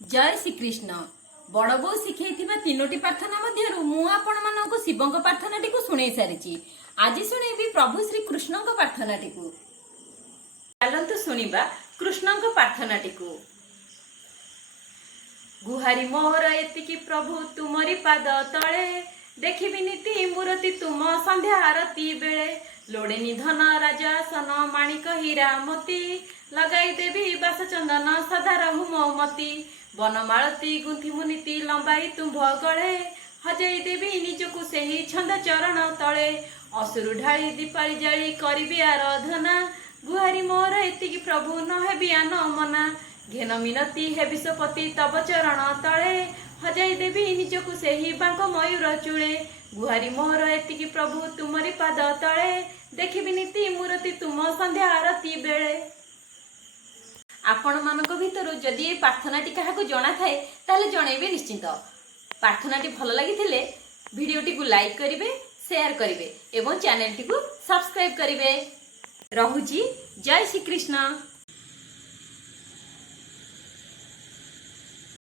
जय श्री कृष्ण। बड़ बो शिखई तीनोटी प्रार्थना मध्यरु मु आपण मानक शिवंक प्रार्थनाटी को सुनै सारिछि। आज सुनैबी प्रभु श्री कृष्णक प्रार्थनाटी को। चलंतु सुनिबा कृष्णक प्रार्थनाटी को। गुहारी मोहर एतिकी प्रभु तुमरी पाद तळे, देखिबि नीति मूर्ति तुम संध्या आरती बेले। लोड़े निधन राजासन माणिक हीरा मोती, लगाई देवी बास चंदन सदा रहु मोमती। बनमालती गुंथि मुनीति लंबाई तुम्भ गले, हजाई देवी निजकु सेही छंद चरण तले। असुरु ढाली दीपाली जाली करिबे आराधना, गुहारी मोर एतिकी प्रभु न हेबि आन मना। घेन मिनती हे विश्वपति तब चरण तले, हजाई देवी निजकु सेही बांक मयूर चूले। गुहारी मोहर एतिकी प्रभु तुमरी पाद तले, देखिबि नीति मूर्ति तुम संध्या आरती बेले। आपण मानक भितर जदि ये प्रार्थनाटी काहाकु जणा थाए ताले जणैबे निश्चित। प्रार्थनाटी भल लागिथिले भिडियोटी को लाइक करिवे, शेयर करिवे एवं चैनल टी को सब्सक्राइब करिवे। रहुची जय श्री कृष्ण।